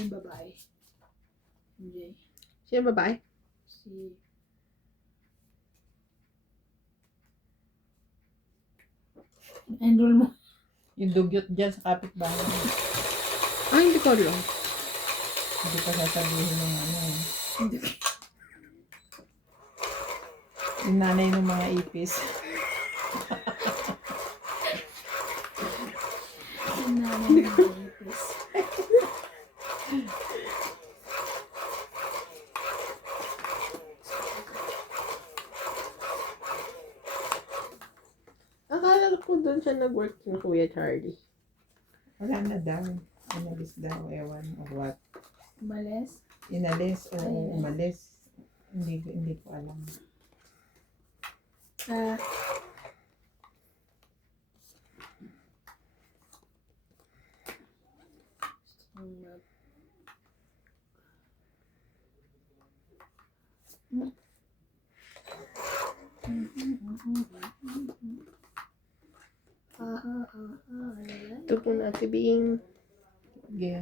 yung babae? Hindi. Sino babae? Si... Enroll mo. Yung dugyot dyan sa kapitbahay. Ay, hindi ko alam. Hindi pa sasabihin ng ano. Hindi. Yung nanay ng mga ipis. Ang nanay ng Philippines. Akala ko doon siya nag-work yung Kuya Charlie. Wala na daw. Inalis daw. Ewan or what. Umalis? Inalis o Ay, inalis. umalis. Hindi ko alam. Ah, Ito po natin being Sige.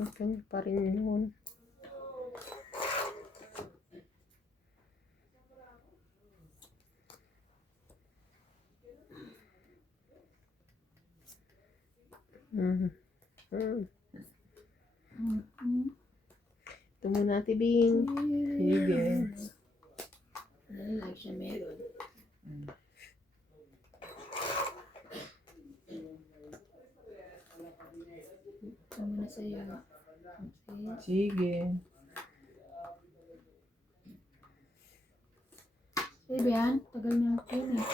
okay pa rin yun. Ito muna natin being Sige. like siya meron. Ito muna sa'yo. Okay. Sige. Baby, yan. Tagal na ako yun eh.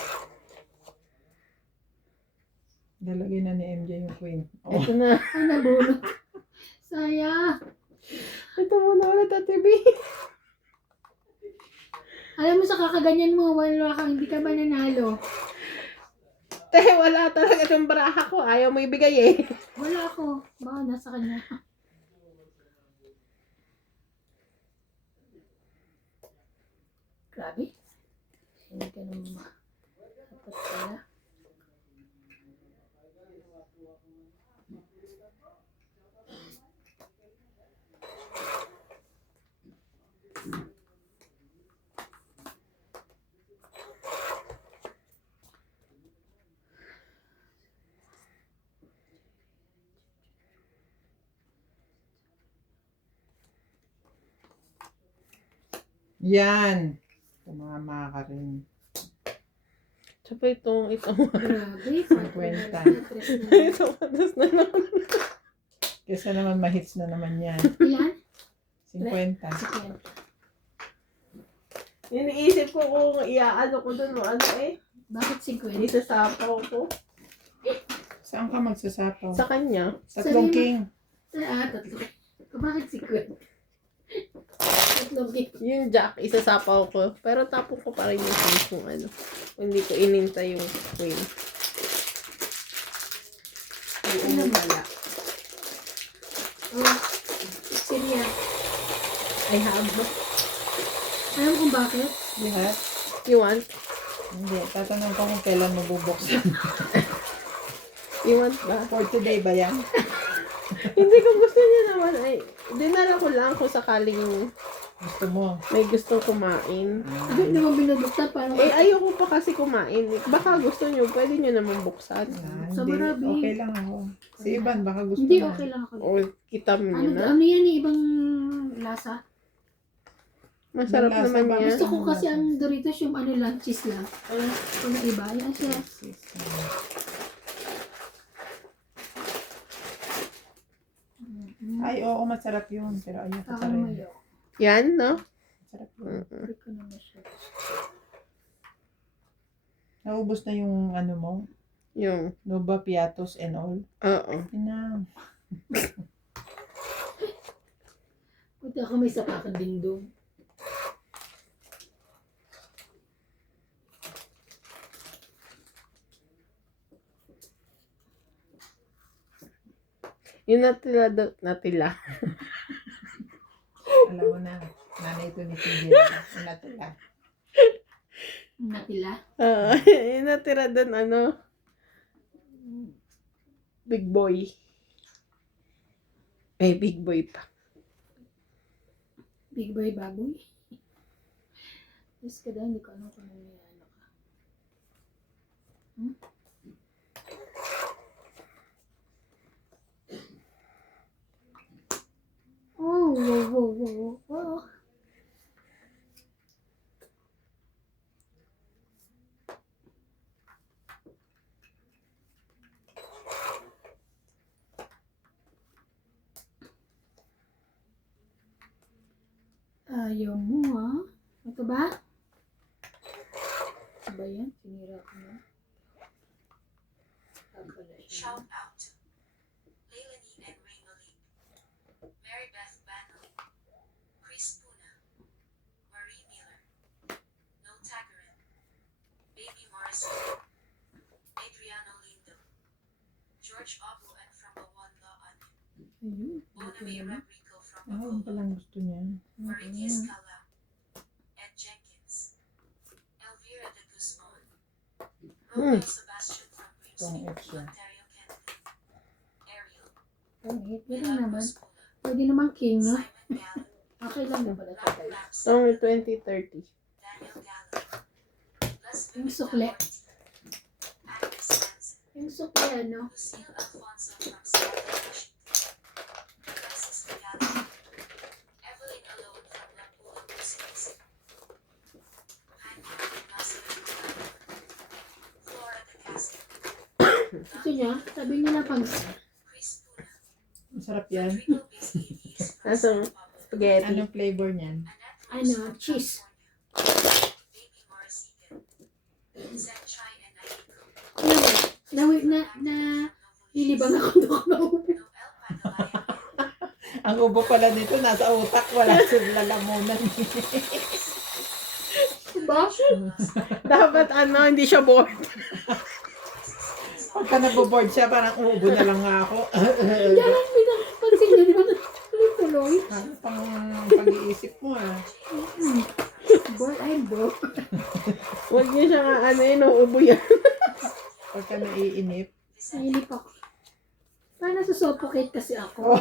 Lalagay na ni MJ yung queen. Oh. ito na. Ay, nabulot. Saya. Ito muna ulit natin being. Alam mo sa kakaganyan mo, wala kang hindi ka ba nanalo? Te, wala talaga itong baraha ko. Ayaw mo ibigay eh. Wala ako. Baka nasa kanya. Grabe. Hindi ka naman tapos pala. Yan. Tumama ka rin. Tsaka itong Grabe. 50. ito matas na naman. Kasi naman mahits na naman yan. Ilan? 50. Sige. Iniisip ko kung iaano ko dun o ano eh. Bakit 50? Isasapaw ko. Saan ka magsasapaw? Sa kanya. Tatlong Sarili- king. Tatlo. Bakit 50? Tatlong gift. Yung jack, isasapaw ko. Pero tapon ko pa rin yung queen kung ano. Hindi ko inintay yung queen. Ano pala? Oh. Silya. I have. Alam mo kung bakit? Lahat? You want? Hindi. Tatanong ko kung kailan mabubuksan. You want ba? For today ba yan? Hindi ko gusto niya naman. Ay, dinala ko lang kung sakaling Gusto mo? may gustong kumain. Bakit naman binubuksan? Parang Eh, ayoko pa kasi kumain. Baka gusto niyo, pwede niyo naman buksan. Hindi. Sa Marabi. Okay lang ako. Si Ivan baka gusto hindi na. okay lang ako. O, kita mo Ano, na. ano yan eh, ibang lasa. Masarap Yung lasa naman ba? yan. Gusto ko kasi ang Doritos yung ano lang, cheese lang. Kung na iba, yan siya. Ay, oo, masarap yun. Pero ayoko Ako pa naman rin. yun. Yan, no? Masarap yun. Break ko naman siya. Naubos na yung ano mo? Yung, Nova Piatos and all. oo. Ina. Punta ako may sapakan dingdong. Yung natila. Alam mo na. Nanay ito ni Sige, natila. Natila. Yung natira doon, ano, big boy. Big boy pa. Big boy baboy. Yes ka daw, hindi ko alam kung ano yung ano ka. Hmm? Oh, wow, wow, wow, wow. Ayaw mo, ha? Ito ba? Ito ba yan? Sinira ko na. Shout out to Leilani and Ray Malik, Mary Beth Banley, Chris Puna, Marie Miller, No Tagarin, Baby Morrison, Adriano Lindo, George Obu and from Awanda Onion, Ayun. Boname Rodrigo from Yun Bacolod, palang gusto niya. Marie Escala, Ed Jenkins, Elvira de Guzman, Romeo Sebastian from Itong Greensleep, extra. Ontario, Canada, Ariel, Pangit. Pwede Milagros naman. Pula, Pwede naman king, no? Simon Gallo, Okay lang na pala ito, guys. Summer 2030. Daniel Gallo, Les Yung Philippe sukle. Laporte, Agnes Hansen, Yung sukle, ano? Lucille Alfonso from Seattle, Washington, Francis Gallo, Evelyn Alone from Lapu-Lapu City, Hanya Ignacio Gallo, Flora de Castro, Gusto niya? Sabi niya na pang Chris Puna, Masarap yan. Rodrigo Biscuitis from Nasaan? Sao Paulo, Spaghetti. Anong flavor niyan? Annette Ano, Rose from cheese. California, Baby Morrisigan, Zen Chai and Naiko, Alam mo, na nilibang ako doon ako naupo. Noel Padalayan, Ang ubo pala nito, nasa utak, wala sa lalamunan. Diba? Dapat ano, hindi siya bored. Pagka naboboard siya, parang ubo na lang nga ako. Yan, pinagpansin niya, di ba? Tuloy-tuloy. Ano pang pag-iisip mo ah. Bored, I'm bored. Huwag niyo siya nga ano yun, uubo yan. Pagka naiinip. Nahilip ako. Parang nasusuffocate kasi ako.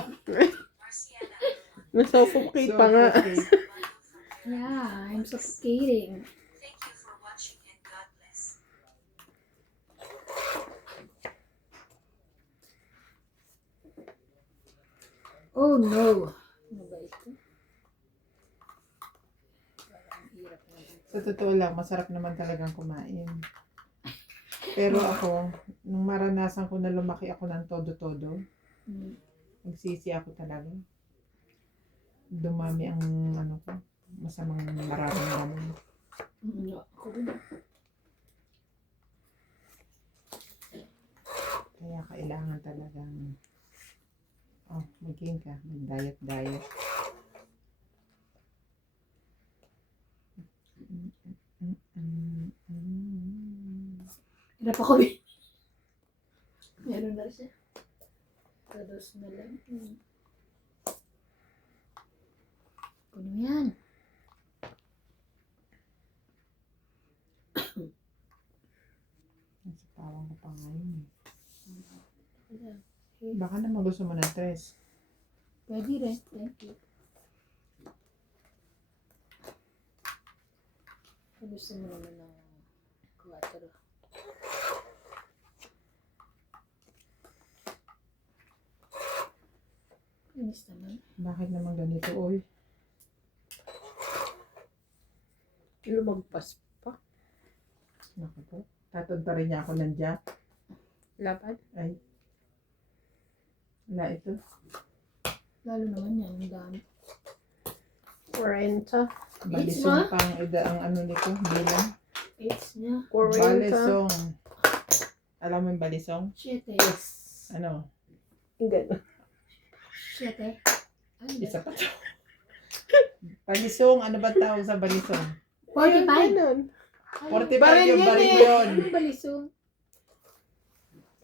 Marciana Alone, Nasuffocate pa nga. okay. Yeah, I'm suffocating. thank you for watching and God bless. Oh no. Ano ba ito? Parang hirap na dito. Sa totoo lang, masarap naman talagang kumain. Pero ako, nung maranasan ko na lumaki ako ng todo-todo, Hmm. nagsisi ako talaga. Dumami ang ano ko, masamang nararamdaman. Ako rin. Kaya kailangan talagang maging ka, mag-diet. Hirap ako eh. Meron na siya. Tados na lang. Puno yan. Nasa pawang ko pa ngayon. Ayan. Baka naman gusto mo ng tres. Pwede rin. Thank you. Gusto mo naman ng 4. Inis naman. Bakit naman ganito, oy? Lumagpas pa. Naku po. Tatunta rin niya ako ng jack. Lapad. Ay. Wala ito. Lalo naman yan. Ang dami. 40. Balisong pang ang ano nito, bilang. 8 niya. 40. Balisong. Alam mo yung balisong? 7. Ano? Ganun. 7. Ano ba? Isa pa to. Balisong, ano ba tawag sa balisong? 45? Ganun. 45 yung balisong. Ano balisong?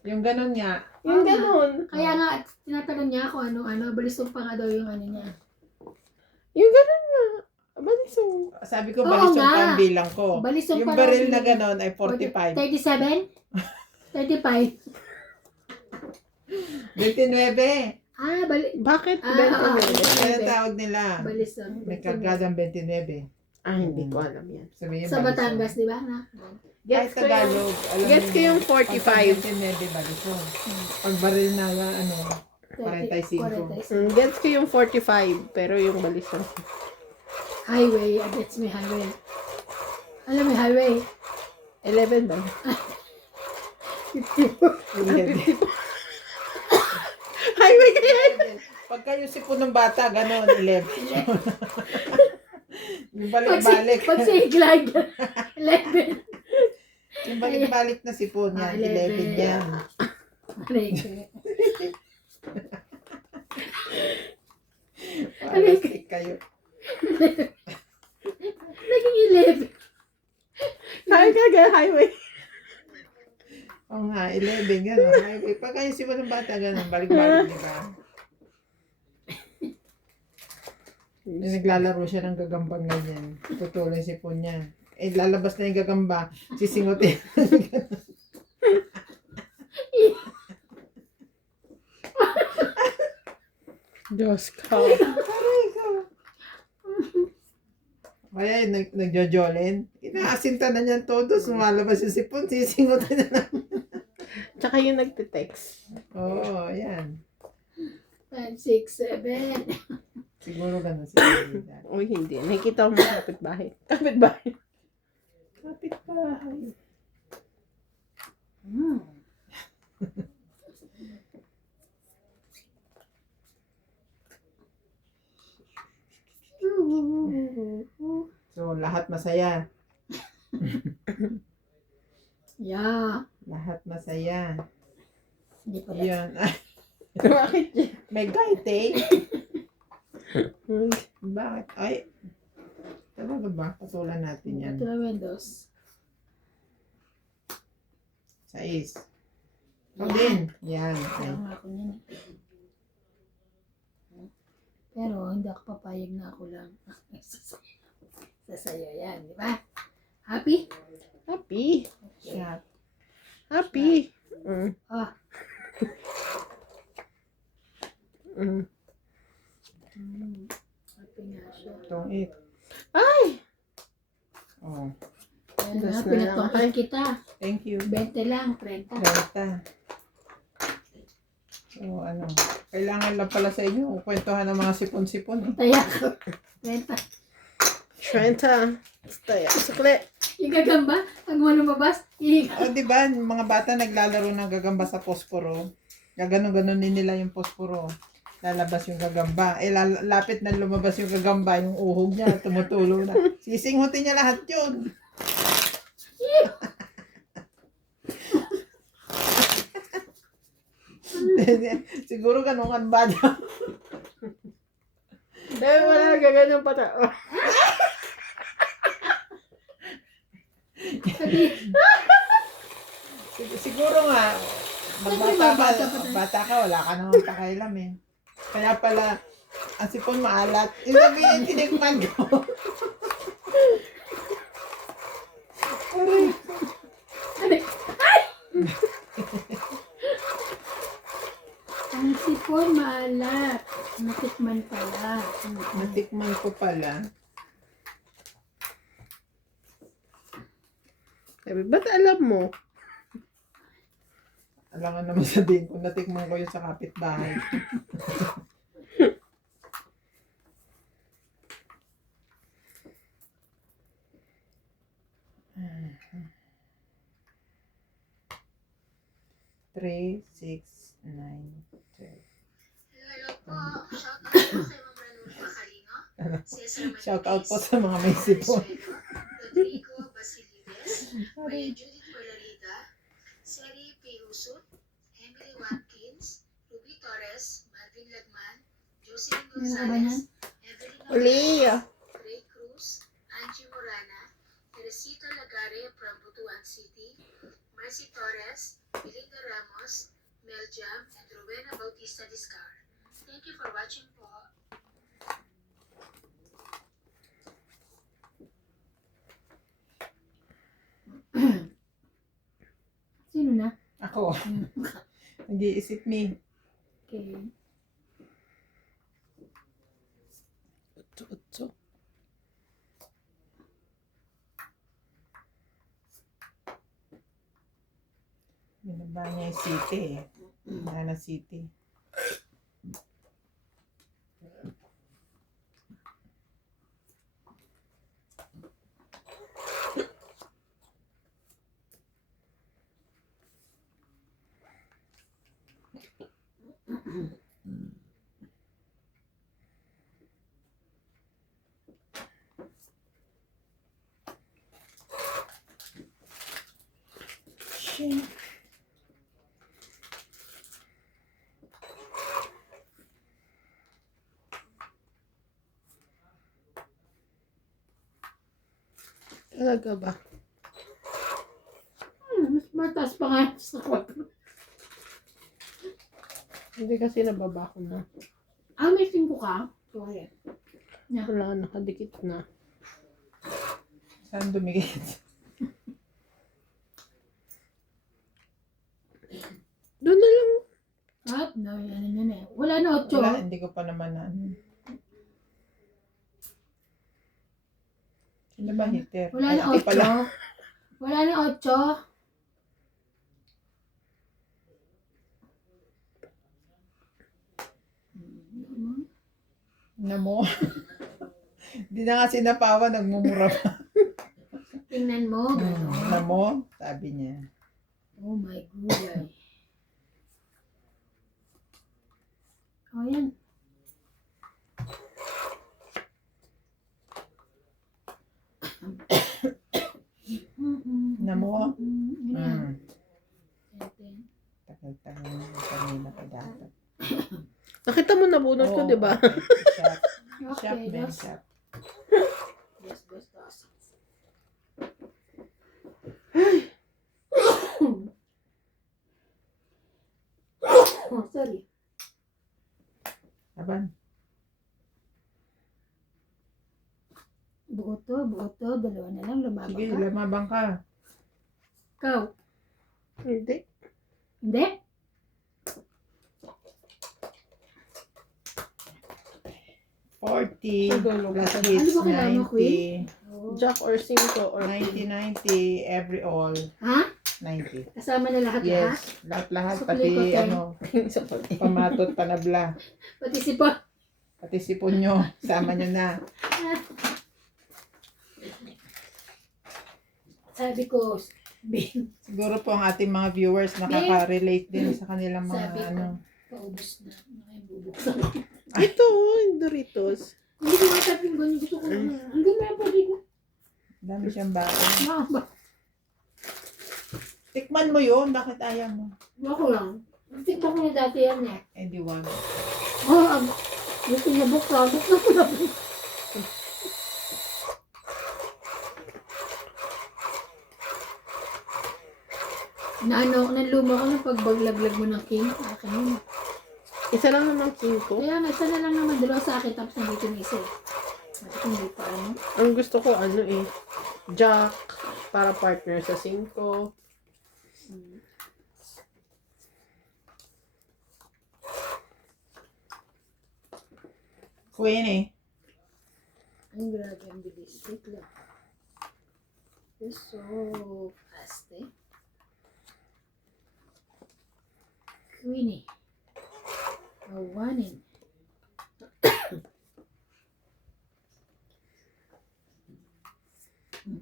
Yung ganun nga. Yung ganun. Kaya nga, tinatanong niya ako ano, balisong pa nga daw yung ano niya. Yung ganun nga. Balisong. Sabi ko, Oo balisong nga. pa ang bilang ko. Balisong Yung pa baril lang. na ganon ay 45. 37? 35? 29. Ah, Bakit? Ah, 29? Kaya tawag nila. balisong. May kargadang 29. Ah, hindi ko alam yan. Sabihin, Sa Batangas, di ba? Na? Ay, Gets ko yung, Tagalog. Alam gets ko niyo, yung pag 45. 29 balisong. Pag baril na, ano, 45. Gets ko yung 45, pero yung balisong. Highway, gets me highway. Alam mo, highway. 11 ba? 11. Highway kaya yun. Pagka yung sipon ng bata, ganon, 11. Yung balik-balik. Pag sa glider, 11. Yung balik-balik na sipon yan, 11 yan. Palastik kayo. Naging 11. Highway. Oo nga, 11, gano'n. Highway. Pagka yung sipon ng bata, ganon, balik-balik, di ba? Naglalaro siya ng gagambang ganyan. Tutulong yung sipon niya. Eh, lalabas na yung gagamba. Sisingutin. Diyos ko. Aray ko. Kaya nagjojolen. Inaasinta na niyan todo. Sumalabas yung sipon. Sisingutin na lang. Tsaka yung nagte-text. Oo, yan. 5, 6, 7. Siguro ganun si Lida. Uy, hindi. Nakikita ko mga kapitbahay. Kapitbahay. Kapit-bahay. So, lahat masaya. Yeah. Lahat masaya. Hindi pala. Yun. Bakit yun? May guide Bakit? Ay. Talaga ba? Patulan natin yan. Ito na Windows. 6. Ikaw din. Yan. Kaya nga ako niyan. Pero hindi ako papayag na ako lang. Sasaya yan, di ba? Happy? Happy. Shot. Happy. Mm. Ah. Mm. Happy nga siya. Itong 8. Ay! Oh. Kaya Das nga, na pinatongkat kita. Thank you. 20 lang, 30. Renta. So, ano. Kailangan lang pala sa inyo kwentuhan ng mga sipon-sipon. Taya ko. 30. Trenta. Stay. Sukli. Yung gagamba, pag mo lumabas, O, di ba, yung mga bata naglalaro ng gagamba sa posporo. Gaganon-ganon din nila yung posporo. Lalabas yung gagamba. Eh, lapit na lumabas yung gagamba, yung uhog niya, tumutulong na. Sisingutin niya lahat yun. Siguro ganun ang bata. Dahil wala gaganyan pa ta. Siguro nga, bata ka, wala ka naman pakailam eh. Kaya pala, ang sipon maalat. Yung sabihin, tinikman ko. ang sipon maalat. Natikman pala. Natikman ko pala. Sabi, ba't alam mo? Alangan naman sabihin ko, natikman ko yun sa kapitbahay. Three, 6, 9, 12. Hello po. Shout out po Shout out po sa kay Ma'am Ranul Macarino. mga may sipon. Rodrigo Basilides, Maria Judith Polarida, Seri P. Usut, Emily Watkins, Ruby Torres, Marvin Lagman, Jocelyn Meron ka ba niyan? Gonzalez, Evelyn Uli. Gonzalez, Ray Cruz, Angie Morana, Teresito Lagare from Butuan City, Mercy Torres, Belinda Ramos, Mel Jam, and Rowena Bautista Discar. Thank you for watching po. Ako. Nag-iisip me. Okay. Utso. Binaba niya yung city eh. Banana City. Shit. Talaga ba? Mas mataas pa nga sa 4. Hindi kasi nababa ko na. Ah, may 5 ka? Sorry. Wala, nakadikit na. Saan dumikit? Doon na lang. Ah, no, yan eh. Wala na 8. Wala, hindi ko pa naman na. Sino ba hitter? Wala Ay, na ate pala. 8. Wala na 8. Na mo. Hindi na nga sinapawa, nagmumura pa. Tingnan mo. Na mo, sabi niya. Oh my God. Oh, yan. Na mo? Yan. Tagal-tagal na kanina pa dapat. Nakita mo nabunot ko, di ba? Shop. Shop, Okay, man, das. shop. Das. Oh, sorry. Aban. Buto. Dalawa na lang. Lumabang Sige, ka. lamabang ka. Ikaw. Hindi. Hindi? 40 Ano plus ba hits, kailangan mo, 90. Oh. Jack or 5 or 90, every all. Ha? 90. Kasama na lahat Yes, lahat-lahat. Sukli ko, Pati, Ken. ano, pamatot, panabla. Pati si Pa. Pati sipon nyo. Sama nyo na. Sabi ko, Bing, Siguro po ang ating mga viewers nakaka-relate din sa kanilang mga, sabi ko, ano. paubos na. Nakibubuksan. Ito, yung Doritos. Hindi ko nga sabi ko, gusto ko na. Hanggang may pwede ko. Dami siyang baon. Nakaba. Tikman mo yun. Bakit ayaw mo? Ako lang. Tikman ko na dati yan eh. Eh, di wag. Gusto niya buksan ko na. Naano ako ng luma ko ng pagbaglaglag mo ng king. Akin yun. Isa lang naman 5. Kaya nga, isa na lang naman. Dalawa sa akin, tapos nandito yung isa eh. Bakit hindi pa ano? Ang gusto ko, ano eh, Jack, para partner sa 5. Queen eh. Ang grabe ang bilis. Wait lang. You're so fast eh. Queenie. Awanin.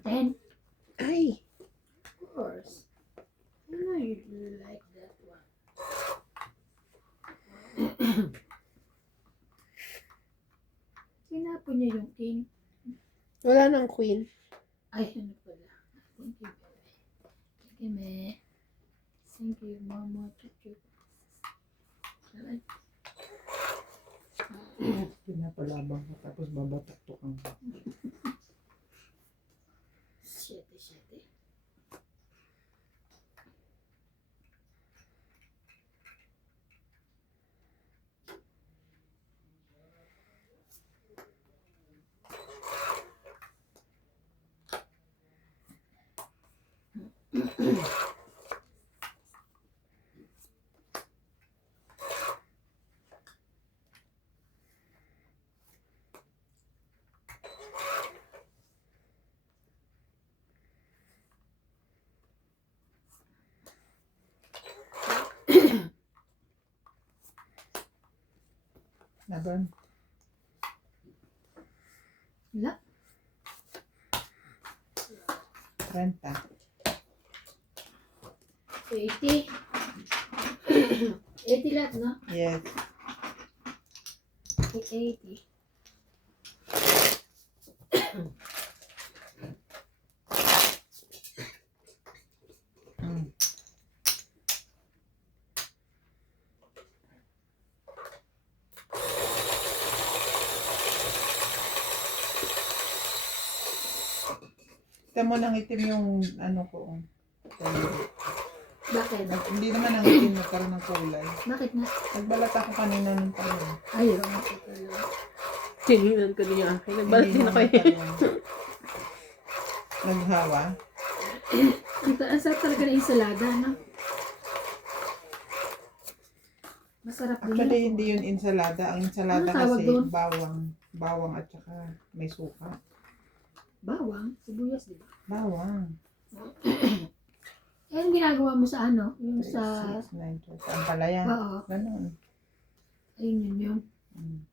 Ten. Ay, Of course. I know you like that one. Tinapon niya yung king. wala nang queen. Ay, ano pala. Thank you, baby. Thank you, me. Thank you, mama. Chuchu. Alright. Pinapalabang ka tapos babatok-tokan ka. Shete. Laban. Wala. 30. 80. 80 lahat, no? Yes. 80. Mm. Kita mo nangitim yung ano ko. Bakit? Hindi naman nangitim, nagkaroon ng kulay. Bakit na? Nagbalat ako kanina ng talong. Ayaw nga ito talaga. Tinignan ko din yung akin. Nagbalat din ako eh. Naghawa. Ang sarap talaga ng ensalada, no? Masarap din. Actually, hindi yun ensalada. Ang ensalada Ano tawag kasi doon? bawang. Bawang at saka may suka. Bawang, sibuyas, di ba? Bawang. Eh, anong ginagawa mo sa ano? Yung sa... 6, 9, 12. Ang palaya. Oo. Ganun. Ayun yun. Mm.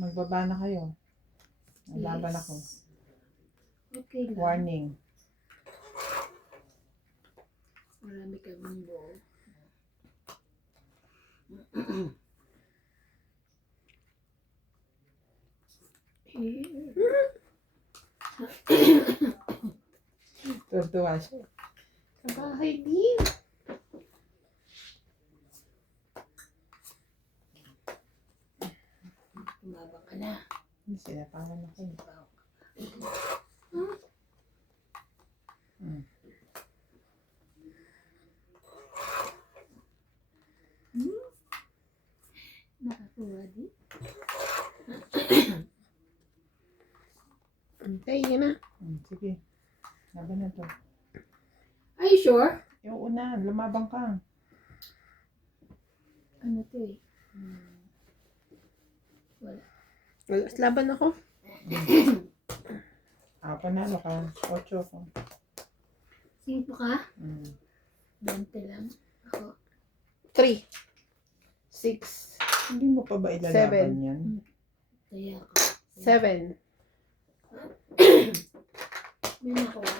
Magbaba na kayo. Laban ako. Okay lang. Warning. Marami kaming bowl. Tuwa siya. Kabahay din. Tumabang ka na. Sinapangan ako. Mm. Nakakuha din. Okay, yun na. Sige. Laban na to. Are you sure? Yung una, lumabang ka. Ano to eh? Wala. Laban ako. Panalo ka. 8 ko. 5 ka? 20 Mm. lang. Ako. 3. 6. Hindi mo pa ba ilalaban 7. yan? Kaya ako. 7. May nakuha.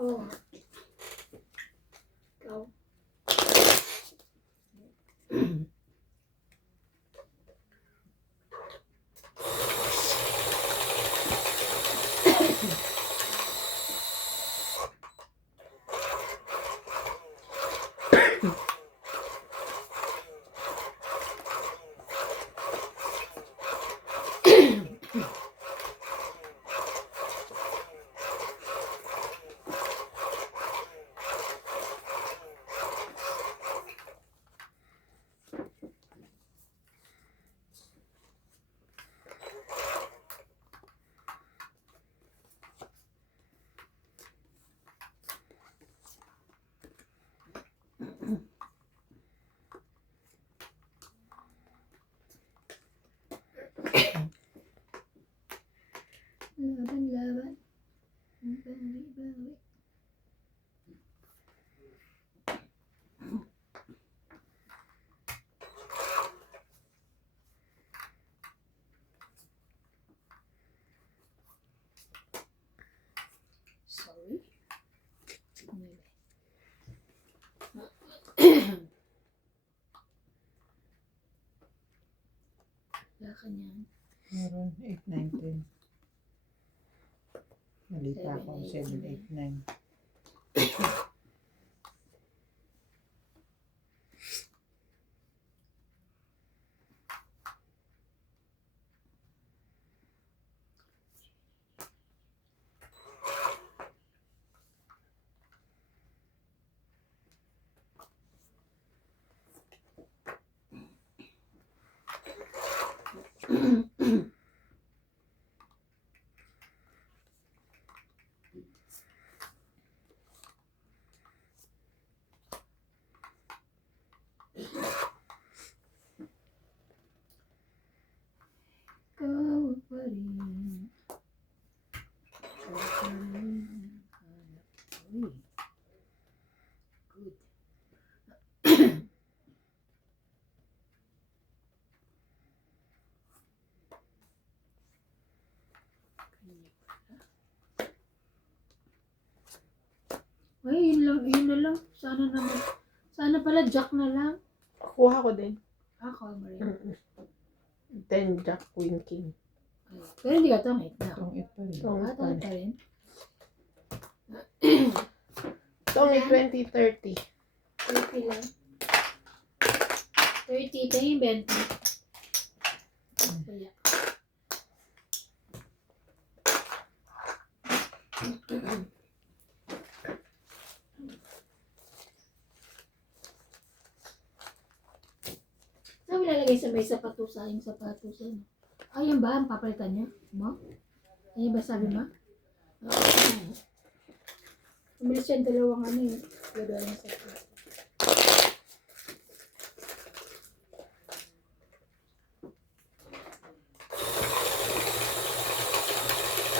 Oh. Ikaw. Laban. Bawi. Sorry. Wala ka niyan. Meron 8, 9, 10. Nalita ako 7, 8, 9. Ay, yun na lang. Sana naman. Sana pala jack na lang. Kuha ko din. Ako, Maria. 10 Jack, Queen, King. Ay, pero hindi ka tangit na. Tungit pa rin. Tongit pa Tangit rin. pa rin. Tongit 2030. 30 lang. 30, ito yung 20. Kaya. Saan mo lalagay sa may sapatos sa yung sapatos? Ano? Ay, yan ba? Ang papalitan niya? Mo? Ayun ba sabi mo? Oo. Umilis siya yung dalawang ano yun. Gagawa niya sa sapatos.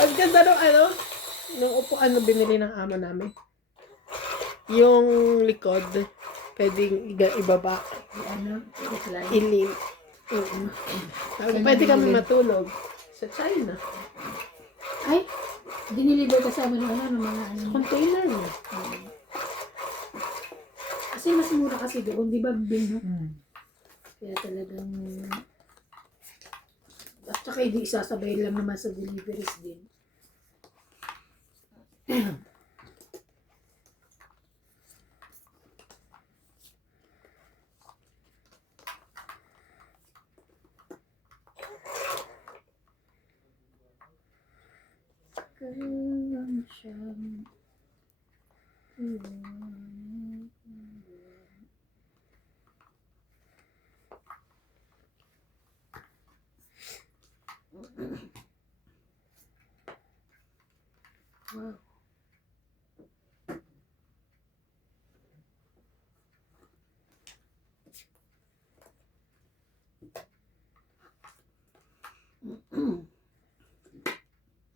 Ang ganda nung ano, nung upuan na binili ng amo namin. Yung likod, pwedeng ibaba, Ano? Slide. ilim. Pwede kami matulog sa China. Ay! Diniliver kasama ng ano, ng mga ano. Container mo. Kasi mas mura kasi doon, di ba, Bing, no? Kaya talagang... At saka hindi isasabay lang naman sa deliveries din. Kailan siyang iwanan. Wow.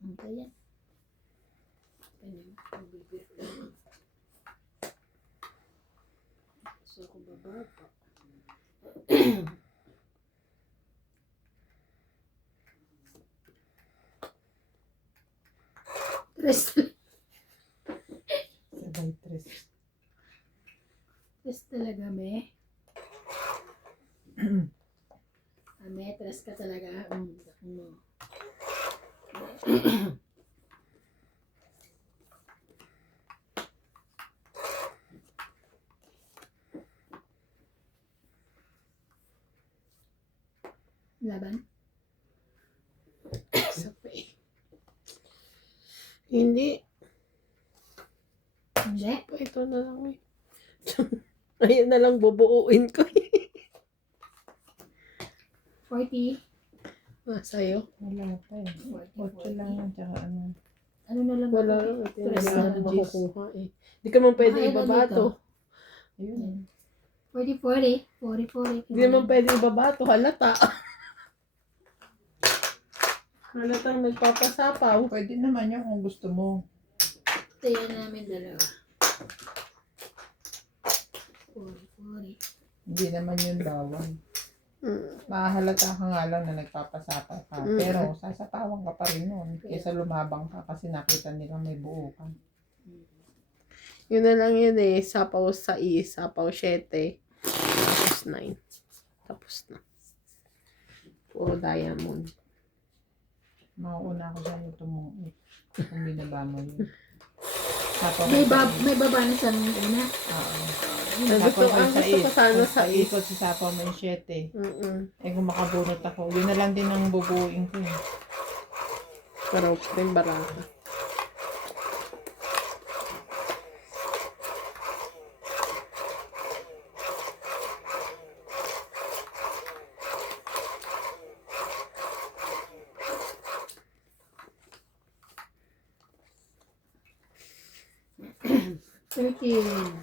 Ang kaya. Ganyan, magbibiro lang. So, kung bababa. Tres. Sabay tres. Tres talaga, me. Me, tres ka talaga. No. Laban? Sabi. Hindi. Hindi. Ito na lang eh. Ayun na lang bubuuin ko eh. 40. Sa'yo? Wala pa eh. 8 lang yan, tsaka ano. Ano na lang? Wala ako? lang. Ito yung Tres wala na akong lang. makukuha eh. Hindi ka man pwede Ay, ano ibabato. Ayun. 40, 40. 40. Hindi naman pwede ibabato. Halata. Halatang nagpapasapaw. Pwede naman yun kung gusto mo. Ito yan namin dalawa. 40. Hindi naman yun bawal. Mm. Mahalata ka nga lang na nagpapasapa ka. Mm. Pero sasapawan ka pa rin nun. Kesa lumabang ka kasi nakita nila may buo ka. Yun na lang yun eh. Sapaw 6, sapaw 7, tapos 9. Tapos na. Puro diamond. Mauuna ako dyan ito mo. Kung binaba mo yun. Sapaw May, mo may baba na sa una. Oo. Ang gusto ko sana sa is. Ikot si sapaw mo yung 7. Mm-mm. Eh kung makabunot ako, yun na lang din ang bubuin ko eh. Pero din baraka. Thirteen.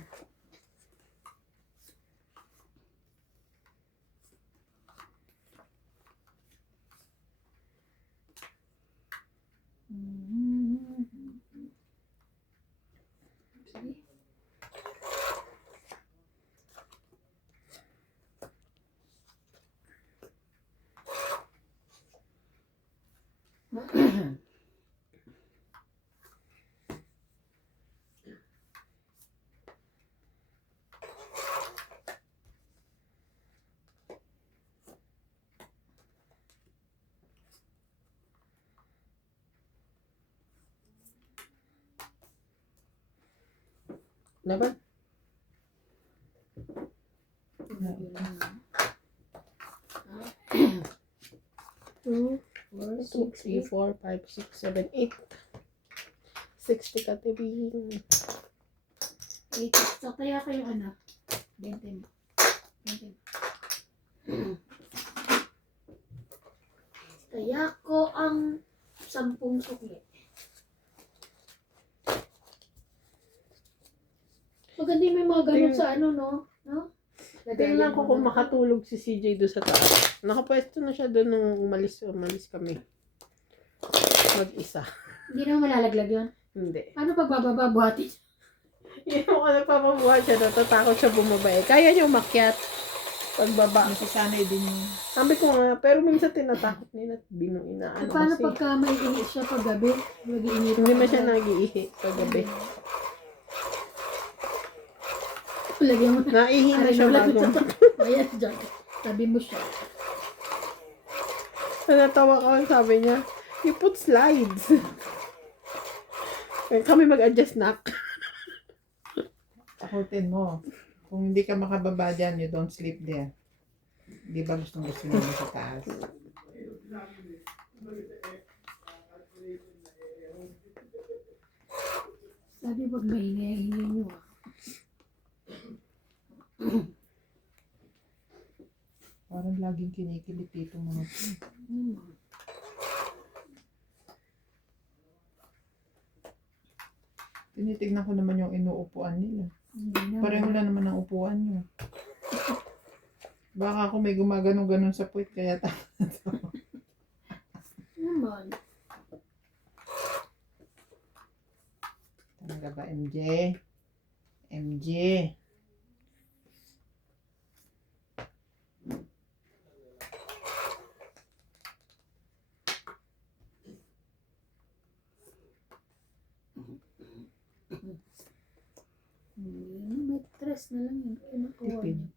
Laban. 2, 2, 4, 3, 6, 4, 5, 6, 7, 8. 60 ka, tibing. 8. So, kaya kayo ano? 20 mo. 20 mo. Kaya ko ang 10 sukli. Maganda yung may mga ganun sa ano, no? No? Tingnan ko kung makatulog si CJ doon sa taas. Nakapwesto na siya doon nung umalis kami. Mag-isa. Hindi naman malalaglag yun. Hindi. Paano pag bababa, buhatin? Yung kung nagpapabuhat siya, natatakot siya bumaba eh. Kaya niya umakyat. Pagbaba. Nasasanay din yun. Sabi ko nga, pero minsan tinatakot nila at binong inaano Paano kasi. pagka may init siya pag gabi? Mag-iinit Hindi man siya nag-iihi paggabi. Lagyan mo na. Naihi na siya bago. Ayan, dyan. Sabi mo siya. Natawa ka, sabi niya, you put slides. Kami mag-adjust na. Takutin mo. Kung hindi ka makababa dyan, you don't sleep there. Di ba gusto mo sa taas? Sabi pag maingay-ingay nyo ah. Parang laging kinikilit itong mga to. Tinitignan ko naman yung inuupuan nila. Pareho lang naman ang upuan nyo. Baka ako may gumaganon-ganon sa puwit kaya Naman. talaga ba, MJ? MJ. May stress na lang yun. Kinukuha Tipid. niya.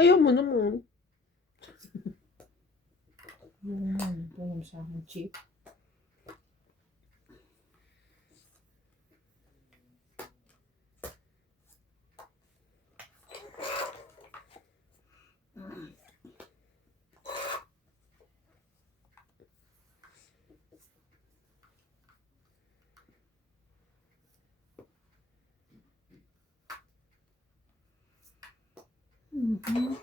Ayaw mo naman. Ito yung sa akin, cheap. Mhm.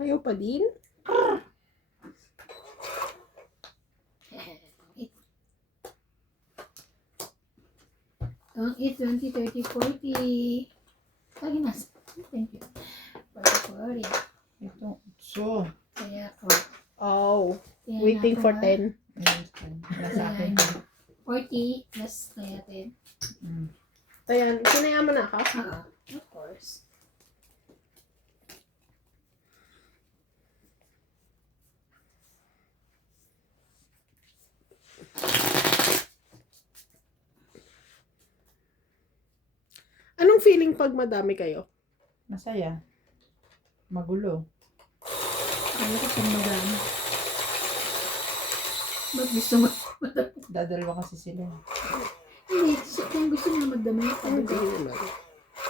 Ayaw pa din. Ang 8, 20, 30, 40. Lagi nasa. Thank you. 40. Ito, so. Kaya ko. Oh. Kaya Waiting ako, for ah. 10. Nasa akin. 40 plus kaya 10. Ayan, sinaya mo na ako. Of course. Anong feeling pag madami kayo? Masaya. Magulo. Kaya ko pag madami. Ba't gusto mo? Dadalawa kasi sila. Hindi, kung gusto mo magdamay, sabi ko.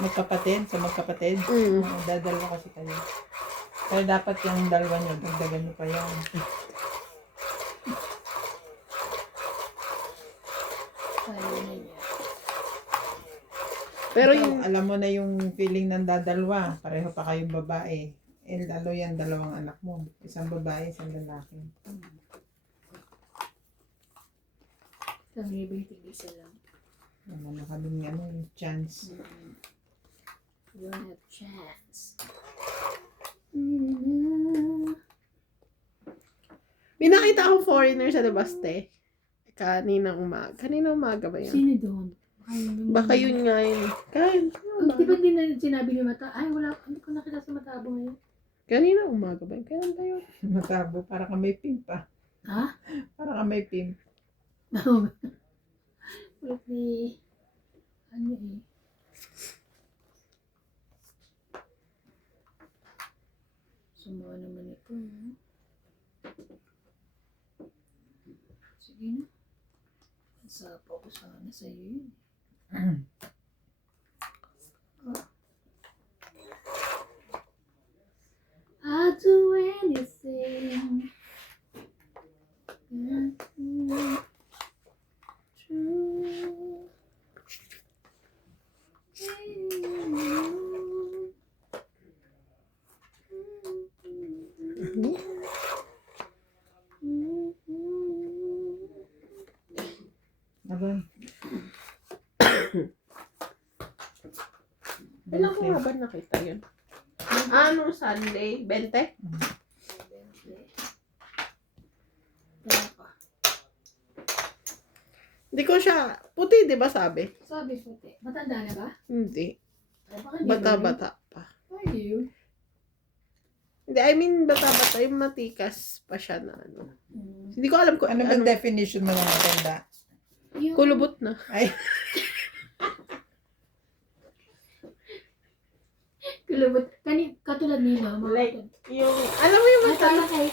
Magkapatid, sa magkapatid. Mm. Dadalawa kasi kayo. Kaya dapat yung dalawa nyo, dagdagan nyo pa yan. Kaya na niya. Pero Ikaw, yung, alam mo na yung feeling ng dadalwa. Pareho pa kayong babae. Eh, lalo yan, dalawang anak mo. Isang babae, isang lalaki. Sa maybe tig-isa lang. Ano kaming yung chance. You don't have chance. may nakita akong foreigner sa Dabaste. Kanina umaga ba yan? Sino doon? Baka yun nga yun. Kain. Di ba din na sinabi ni Mata? Ay, wala. Hindi ko nakita sa Matabo ngayon. Kanina umaga ba yun? Kailan ba yun? Matabo, para ka may pimp pa. Ha? Para ka may pimp. Kulit ni, ano eh. Sumuha naman ito. No? Sige na. Sapaw ko sana sa'yo yun. I'll do anything. True. Aba. Ilan ko nga ba nakita yun? Anong Sunday? 20? Kaya pa. Hindi ko siya, puti di ba sabi? Sabi puti. Matanda na ba? Hindi. Ay, baka hindi Bata-bata pa. ba yun? Ay, yun. Hindi, I mean, bata-bata. Yung matikas pa siya na ano. Hindi ko alam kung Ano ba definition mo ng matanda? Yung, kulubot na. Ay, kulubot. Katulad nila. Like, yung, alam mo yung Ay, mata. parang kay...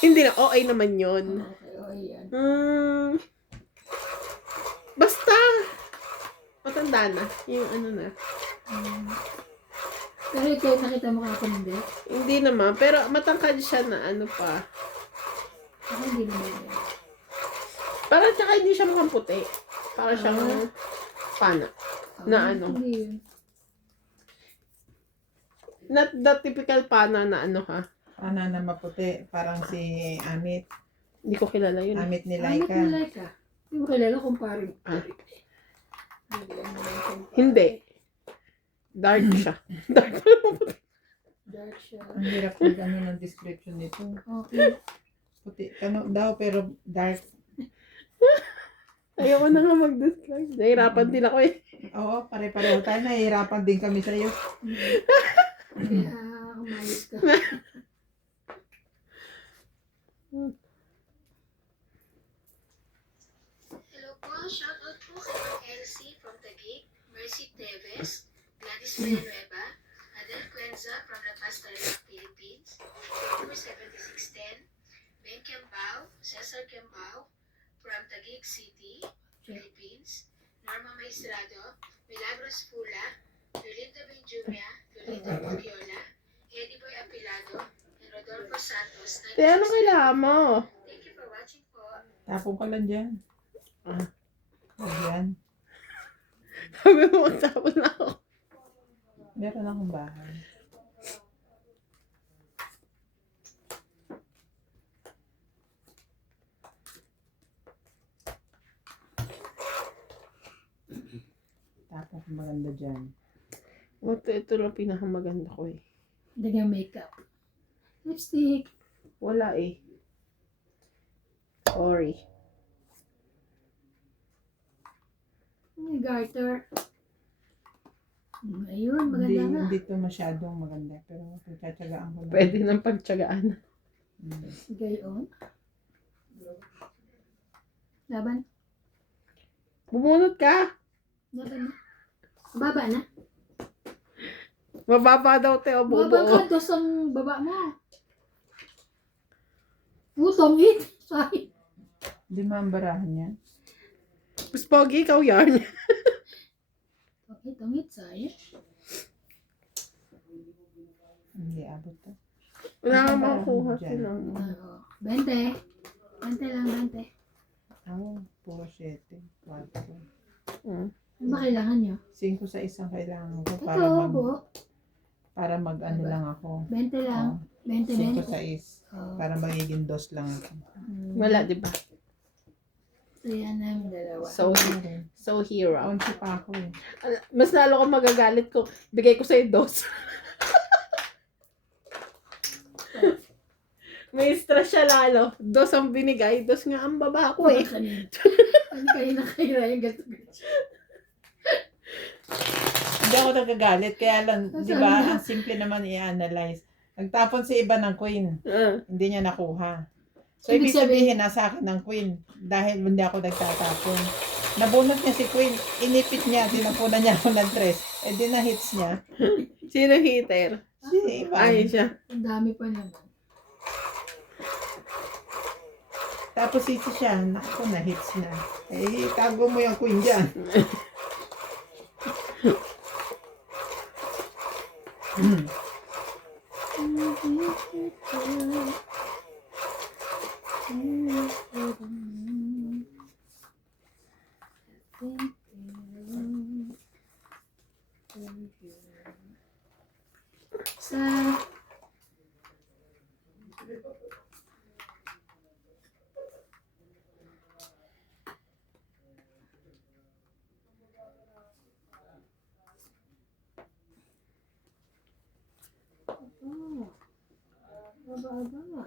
Hindi na, okay naman yun. Okay, oh, yan. Basta, matanda na. Yung ano na. Pero ikaw nakita mo ako hindi? Hindi naman, pero matangkad siya na ano pa. Ako hindi naman yun. Parang tsaka hindi siya mukhang puti. Parang siyang pana. Na ano? Hindi yun. Not the typical pana na ano ha. ana na maputi. Parang si Amit. Hindi ko kilala yun. Amit ni Amit Laika. mo like ka. Hindi mo kilala kung parang. Ah. Hindi mo like Hindi. Dark siya. Dark pala maputi. dark siya. Ang hirap mag ano ng description nito. Okay. Puti. Ano daw pero dark. Ayoko na nga mag-describe. Nahirapan din ako eh. Oo, pare-pareho tayo. Nahihirapan din kami sa'yo. Kaya umayos ka. Hello po, shoutout po kay Ma'am Elsie from Taguig, Mercy Teves, Gladys Villanueva, Adel Cuenza from La Paz, Tarlac, Philippines, October 7610, Ben Kembao, Cesar Kembao from Taguig City, Philippines, Norma Maestrado, Milagros Pula, Yolita Benjumia, Yolita Bocchiola, Eddie Boy Apilado, and Rodolfo Santos. Kaya ano kailangan mo? Thank you for watching po. Tapong ka lang dyan. Ah. Ayan. Sabi mo, magtapon na ako. Meron akong bahay. Tapong ka maganda dyan. Ito lang pinakamaganda ko eh. Dagang makeup. Lipstick. Wala eh. Sorry. May garter. Ayun, Hindi, maganda nga. hindi to masyadong maganda. Pero pagtsatsagaan ko lang. Pwede ng pagtsagaan. Mm. Gayon. Laban. Bumunot ka! Laban na. Baba na. Mababa daw te o Baba bubuo. ka, dos ang baba mo. Utong it. Sorry. Hindi maambarahan yan. Mas pogi, ikaw yarn. Itong it, sayang. Hindi abot to. Wala nga Ang makukuha dyan. silang. Oo. 20. 20 lang, 20. Oo, puro 7. 4. Mm. Ano ba kailangan nyo? 5 sa isang kailangan ko Ito, buo. para mag ano lang ako. 20 lang. 20 din. 5 sa is. Oo. Para magiging 2 lang ako. Wala, di ba? So, yan namin dalawa. So hero. Onsi pa ako eh. Mas lalo ko magagalit ko. Bigay ko sa'yo 2. May stress siya lalo. 2 ang binigay. 2 nga ang baba ko eh. Ano kayo na kayo na yung gato. Hindi ako nagagalit. Kaya lang, Nasaan di ba, na? ang simple naman i-analyze. Nagtapon si iba ng queen. Hindi niya nakuha. So, ibig Ibig sabihin- sabihin, nasa akin ng queen. Dahil hindi ako nagtatapon. Nabunot niya si queen. Inipit niya. Tinapunan niya ako ng 3. Eh, di na-hits niya. Sino hitter? Si Ivan. Ay, siya. Ang dami pa naman. Tapos isi siya. Naku, na-hits na. Eh, tago mo yung queen dyan. Sa aba.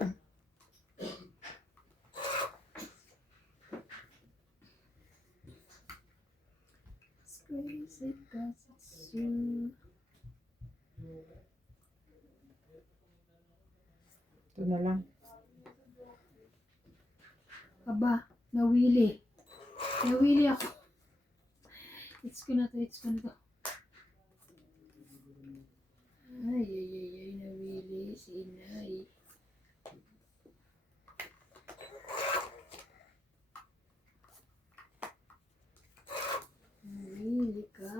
It's crazy 'cause it's you. Ito na lang. Aba, nawili. Nawili ako. It's ko na to. Ay, nawili si inay. Nawili ka.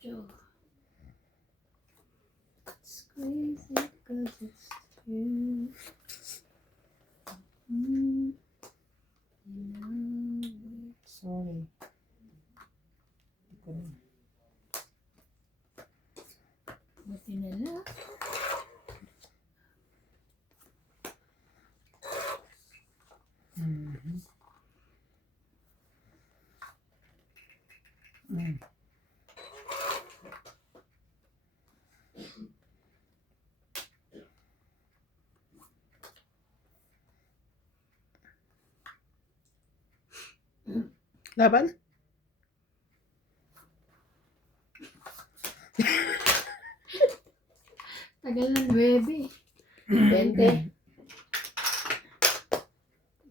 Joe. It's crazy 'cause it's you. You know it. Sorry. Ito na. Buti na lang. Mhm. Mm. Laban? Tagal ng 9. 20.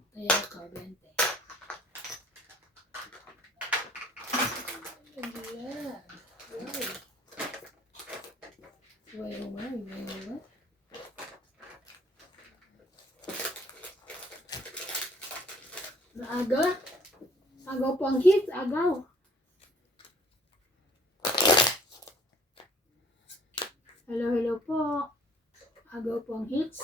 Kaya ka, 20. Why? Maaga? Agaw po ang hit, agaw. Hello po. Agaw po ang hits.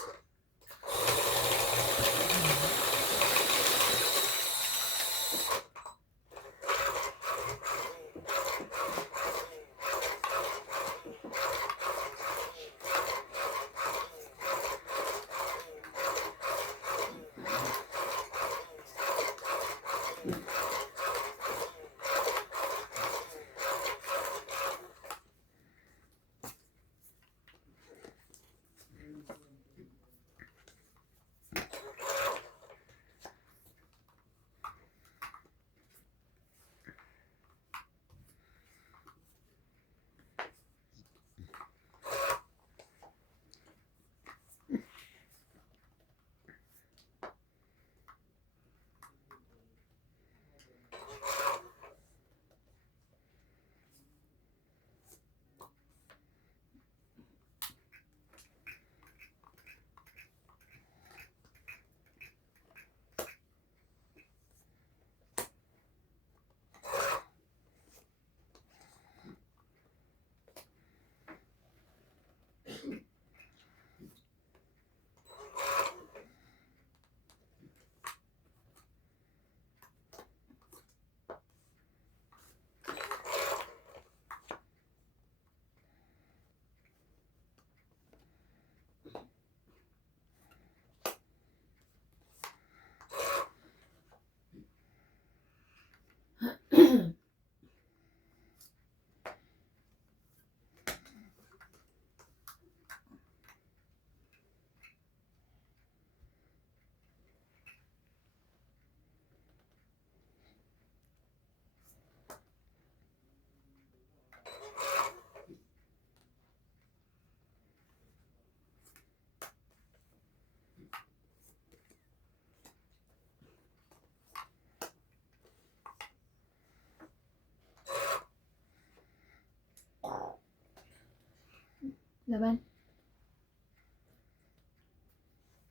Laban.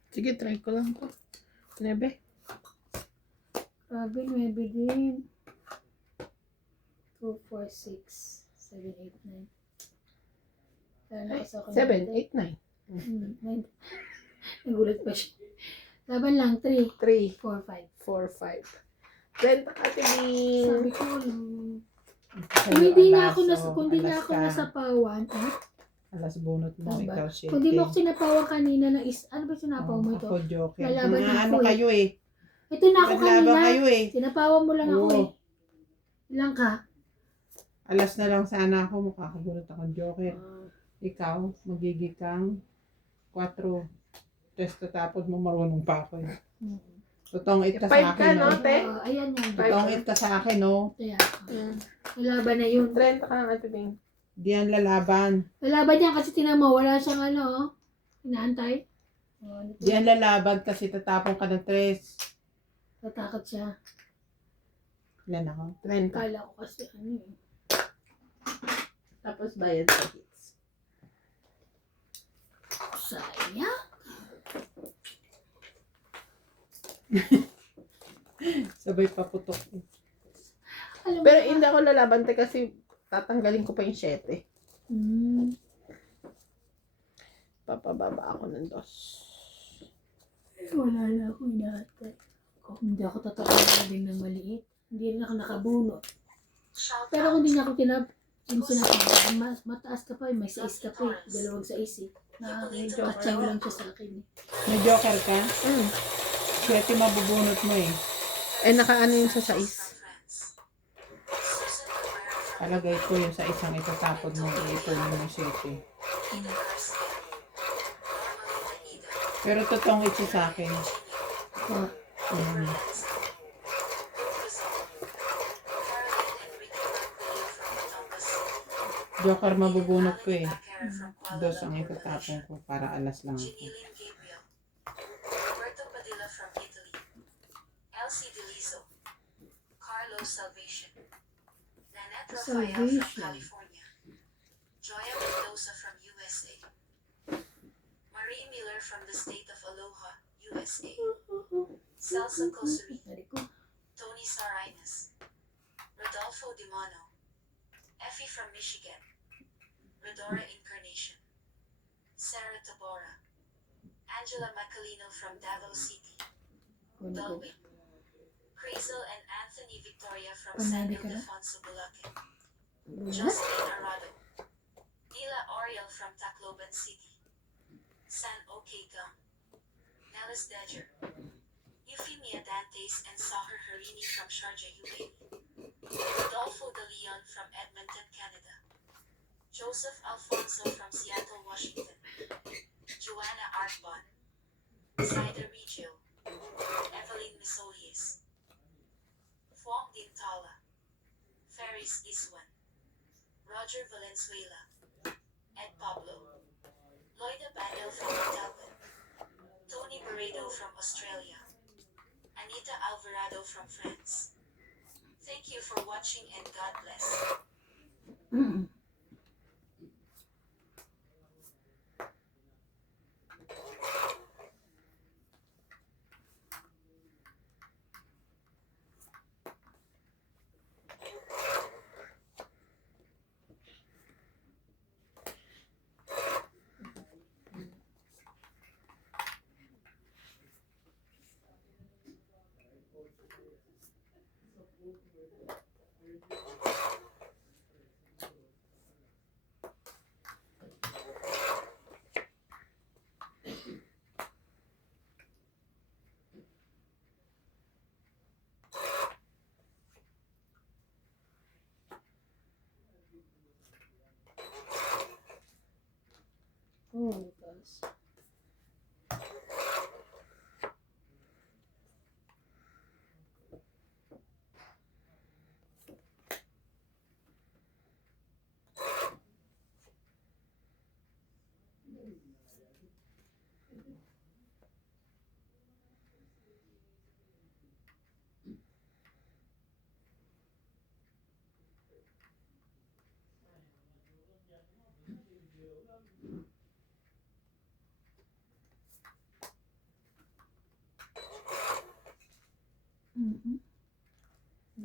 Sige, try ko lang to. Nebe. Grabe, 9 din. 2, 4, 6, 7, 8, 9. Tara, nakasa ako. 7, 8, 9. 9. Nagulat pa siya. Laban lang, 3, 3, 4, 5. 4, 5. Renta ka, Tibing. Sabi ko, kung hindi na ako, kung hindi na alas ako ka. nasapawan, Alas bunot mo, Tama. ikaw shake. kung di mo ako sinapawan kanina na ano ba sinapaw mo ito? Ako joker. Lalaban Mga na ano ako eh. kayo eh. Ito na ako Naglaban kanina. kayo eh. Sinapawan mo lang ako Oo. eh. Ilang ka? Alas na lang sana ako, makakabunot akong joker. Ikaw, magiging kang 4. Tapos tatapos mo marunong pa ako eh. Totoong it ka 5 sa ka, akin, no, no? te? Ayan yan. Totoong it ka sa akin, no? Kaya, Mm. lalaban na yun. Renta ka nga, Tibing. Di yan lalaban. Lalaban yan kasi tinan mo, wala siyang ano, oh. Inaantay. Di yan lalaban kasi tatapon ka ng 3. Tatakot siya. Ilan ako? Renta. Kala ko kasi ano eh. Tapos bayad sa hits. Sayang. Sabay paputok. Alam mo Pero ba? hindi ako lalaban, te, kasi tatanggalin ko pa yung 7. Papababa ako ng 2. Wala na akong inaantay. Kung hindi ako tatakot din ng maliit, hindi rin ako nakabunot. Pero kung hindi niya ako sinapawan, mataas ka pa, may 6 ka pa, 2 6 eh. Nakakatsaw lang siya sa akin eh. May joker ka? Mm. 7 mabubunot mo eh. Eh, nakaano yun sa 6. Palagay ko yung sa isang itatapon mo, iipon mo yung 7. Pero totoong ito sa akin. Oh, Mm. Joker mabubunot ko eh. 2 ang itatapon ko para alas lang ako. Roberto Padilla from Italy. Elsie Delizo. Carlos Salvation. Nanette Rafael from Salvation. California. Joya Mendoza from USA. Marie Miller from the state of Aloha, USA. Celsa Kosuri. Dari ko. Tony Sarinas. Rodolfo Dimano. Effie from Michigan. Rodora Incarnation. Sarah Tabora. Angela Macalino from Davao City. Kunin ko. Dalwin. Crazel and Anthony Victoria from Panali San ka na? Ildefonso, Bulacan. Wala. Jocelyn Arado. Nila Oriel from Tacloban City. San Okega. Nellis Dejer. Euphemia Dantes and Sahar Harini from Sharjah, UAE. Rodolfo De Leon from Edmonton, Canada. Joseph Alfonso from Seattle, Washington. Joanna Artbon. Zaida Regio. Evelyn Misolius. Fuang Dintala. Ferris Iswan. Roger Valenzuela. Ed Pablo. Loida Bandel from Montalban. Tony Barredo from Australia. Anita Alvarado from France. Thank you for watching and God bless. Oh, gosh.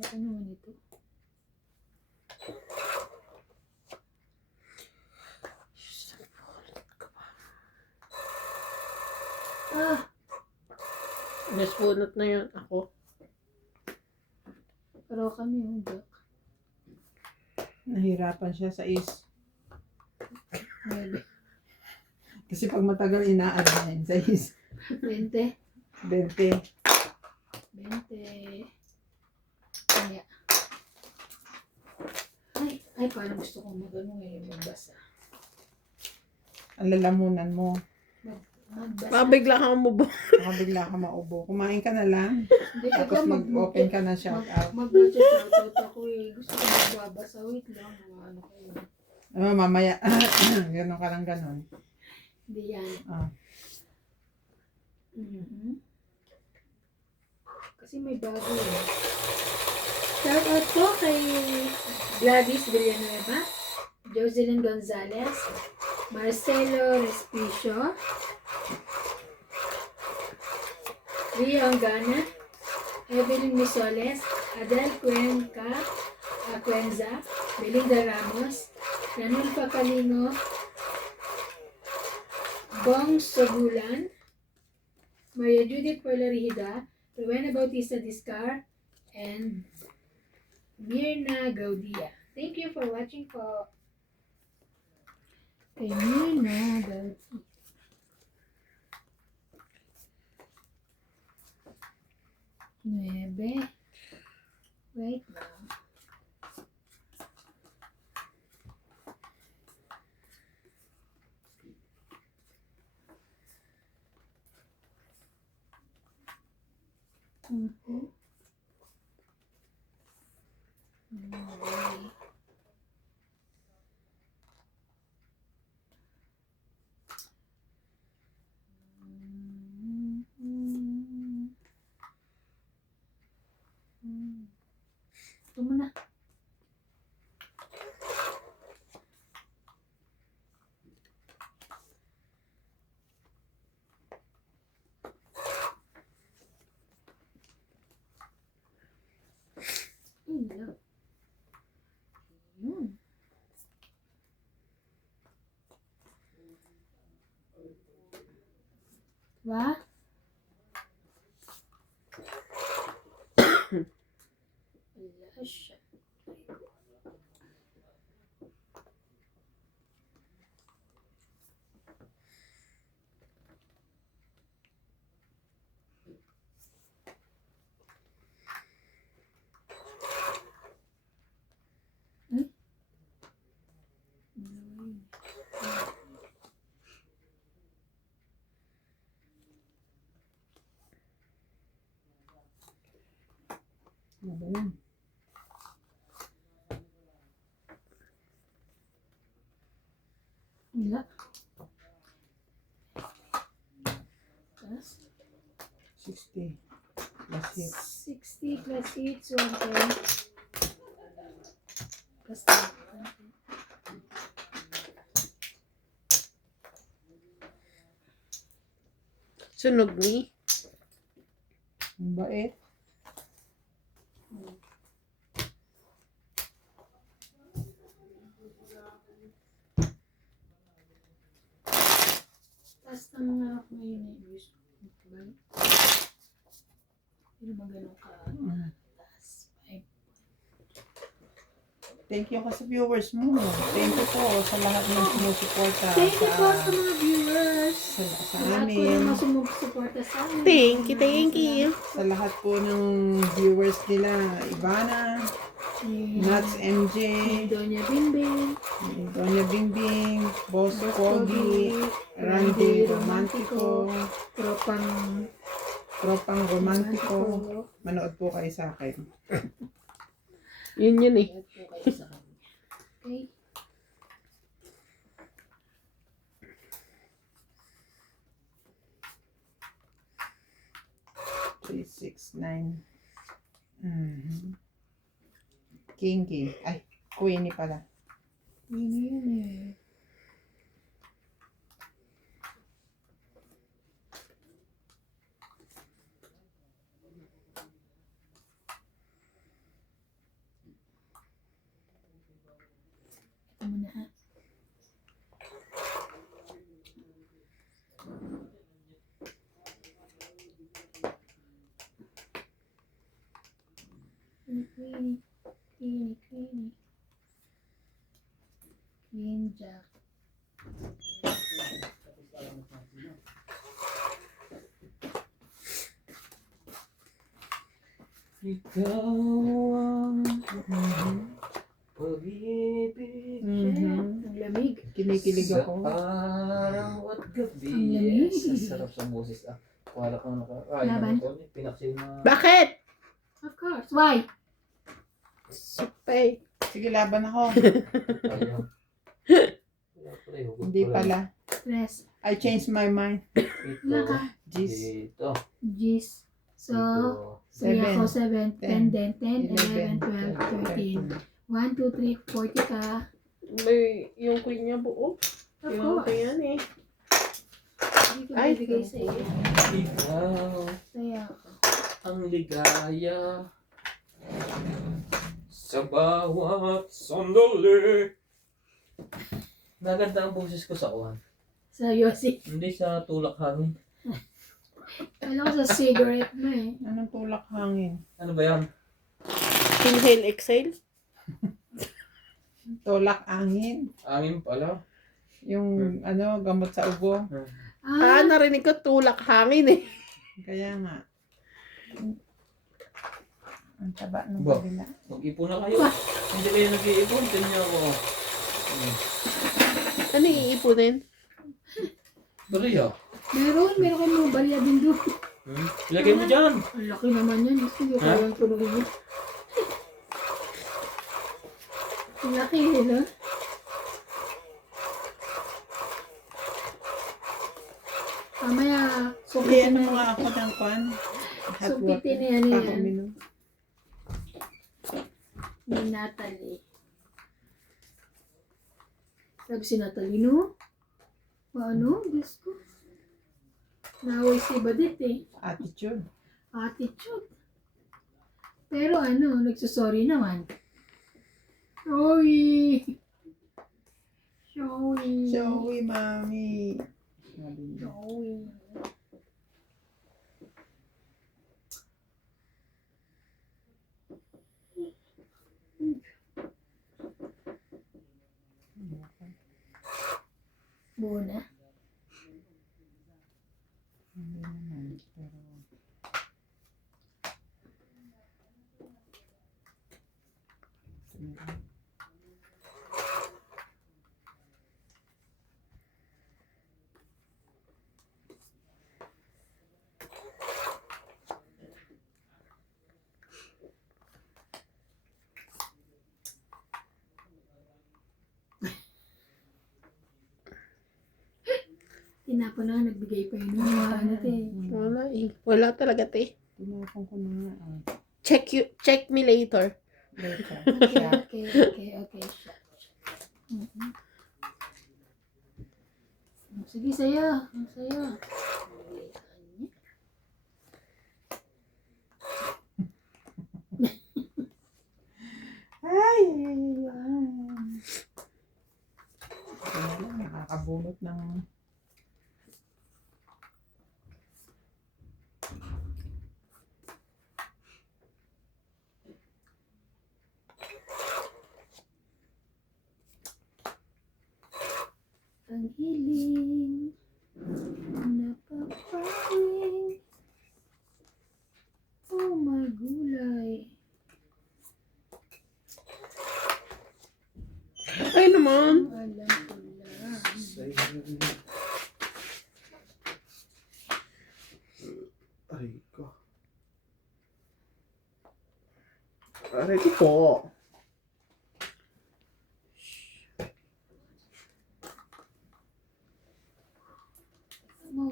Ba't ano naman ito? Ah! Mas bunot na yun ako. Pero kami yung Jack. Nahirapan siya sa is. 9. Kasi pag matagal inaad na yun sa is. 20. 20. 20. Kaya. Ay, parang gusto kong mag-ano ngayon, magbasa. Ang lalamunan mo. Magbasa. Mabigla kang umubo. Baka bigla ka maubo. Kumain ka na lang. Hindi ka Tapos ba mag-open ka na shout out. mag-shoutout ako eh. Gusto ko magbabasa. Wait lang. Ano ko yun. Mamaya. Ganon ka lang ganon. Hindi yan. Ah. Mhm. Kasi may bago eh. Shoutout po kay Gladys Villanueva, Jocelyn Gonzalez, Marcelo Respicio, Rio Angana, Evelyn Misoles, Adel Cuenza, Belinda Ramos, Nanulfa Calino, Bong Sobulan, Maria Judith Porlarihida, Rowena Bautista Discar, and Mirna Gaudia. Thank you for watching po. Kay Mirna Gaudia. Nuebe. Wait lang. Mhm. Okay. Ito mo na. Ayun. Ayun. Diba? Wala siya. Ano ba yun? Wala. Tapos, 60. Plus hit. 60 plus hits, 110. Plus 10. Sunog ni. Ang bait. Tapos ang harap ngayon ay gusto ko ba? Pero magano ka. Tapos 5. Thank you kasi viewers mo. Thank you po sa lahat ng sumusuporta Thank you po sa mga viewers. sa Lahat po amin. naman sumusuporta sa amin. Thank you, thank you. Sa lahat po ng viewers nila. Ivana, Nuts MJ, Doña Bimbing, Doña Bimbing, Boss Pogi, Randy Romantico, Tropang Romantico. Manood po kayo sa akin. Yun eh. Okay. 369. Kinky. Ay, Queenie pala. Yun eh. Queenie. Queenie. Queenie. Queen Jack. Ikaw ang pag-ibig Mhm. Ang lamig. Kinikilig sa ako. araw at gabi. Ang lamig. Yes, ang sarap sa boses. Para kang nakakain Laban? ng ito. Pinaksin na. Bakit? Of course. Why? Supay. Sige, laban ako. Ayaw. Wala pala, hugot Hindi pala. Stress. I changed my mind. Ito. Naka. Jeez. Dito. Gis. So, Dito. 3 ako, 7, 10, 10, then 10, 11, 12, 13. 1, 2, 3, 40 ka. May, yung queen niya buo. Of Yung course. yan eh. Hindi ko Ay, bibigay sa iyo. Ikaw Saya ako. ang ligaya sa bawat sandali. Naganda ang boses ko sa uwan. Sa Yossi. Hindi sa tulak hangin. Alam ko sa cigarette mo eh. Anong tulak hangin? Ano ba yan? Inhale, exhale. Tulak angin? Angin pala. Yung ano, gamot sa ubo. Ah, narinig ko tulak hangin eh. Kaya nga. Ang taba ng Ba? kabila. Mag-ipon na kayo. Hindi kayo nag-iipon. Tingnan ako. Ano iipunin? Bariya. Meron kang mga barya din doon. Ilagay mo dyan. Ang laki naman yan. Sige, Ha? kaya ko nung Ang laki yun, ha? Mamaya, Iyan supitin mo na. nga ako ng kwan. Hot Supitin water. na yan, Ako yan. uminom. Ni Natalie. Sabi si Natalie, no? Ano? Diyos ko. Naway si Badit eh. Attitude. Attitude. Pero ano, nagsasorry naman. Sorry. Sorry. Joey, mami. Sabi niya. Sorry. Muna. Hindi naman, pero Tinapon na, nagbigay pa yun. Mga ano te. Wala eh. Wala talaga te. tinapon ko na nga. Check me later. Later. Okay. Shut. Mhm. Sige, saya. Saya. Ay, ayan. Nakakabulot ng Ang hiling napapaling. Oh my gulay. Ay naman. Alam ko lang. Aray ko. Aray ko po. Mo,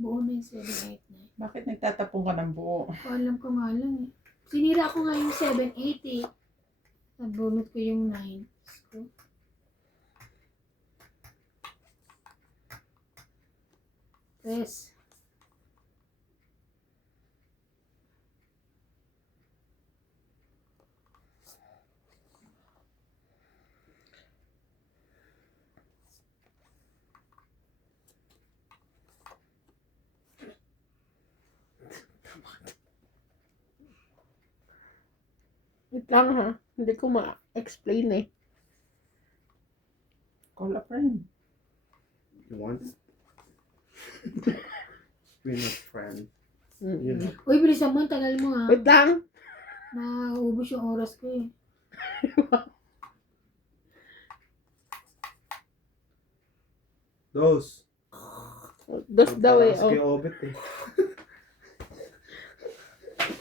buo na yung 789. bakit nagtatapon ka ng buo? Alam ko nga lang eh. Sinira ko nga yung 780. Nabunot ko yung 9. So, Tres. lang ha. Hindi ko ma-explain eh. Call a friend. You want? We're not friends. You know. Uy, bilisan mo. Tagal mo ha. Wait lang. Naubos yung oras ko eh. Dos. Dos daw eh. Parang Oh. kay Obit eh.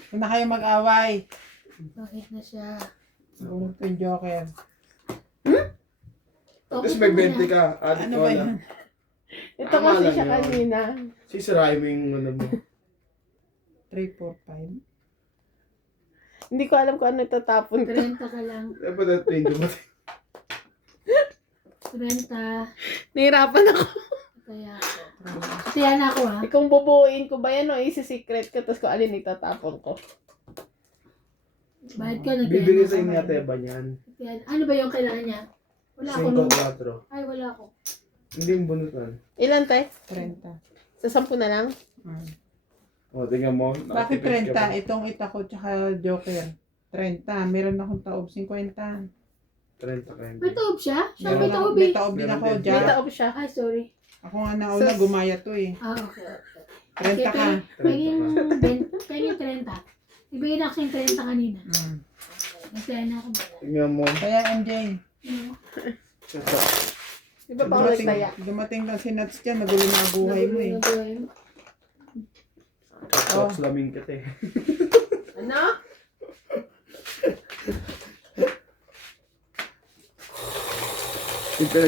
Huwag na kayo mag-away. Bakit na siya? Naunod ko yung Joker. Tapos may 20 ka. Adik Ano ko ba na. yan? Ito Tama kasi lang siya yun. kanina. Sisirahin mo yung ano mo. 3, 4, 5. Hindi ko alam kung ano itatapon ko. 30 ka lang. Dapat natin yung dumating. 30. Nahirapan ako. Kaya ako. Kaya na ako ha. Kung bubuuin ko ba yan o isi-secret ko tapos kung alin itatapon ko. Bayad ka na Bibigyan sa kaya inyo na. ate ba yan? Ano ba yung kailangan niya? Wala ako 5 nun. 4. Ay, wala ako. Hindi yung bunutan. Ilan te? 30. Sa 10 na lang? O, tingnan mo. Bakit nakatipid ka 30? ba? Itong itako tsaka Joker. 30. Meron akong taob 50. 30 ka hindi. May taob siya? Siya may Meron taob may eh. taob din Meron ako din. May dyan. taob siya. Ay, sorry. Ako nga nauna, gumaya to eh. Ah, okay. 30 ka. Paging 20. Paging 30. Ibigay na ako yung 30 kanina. Masaya na ako. Tingnan mo. Kaya MJ, Di ba pa ako nagtaya? dumating lang si Nats dyan, nagulo na ang buhay mo eh. Tapos laming kita eh. Ano? Yung talaga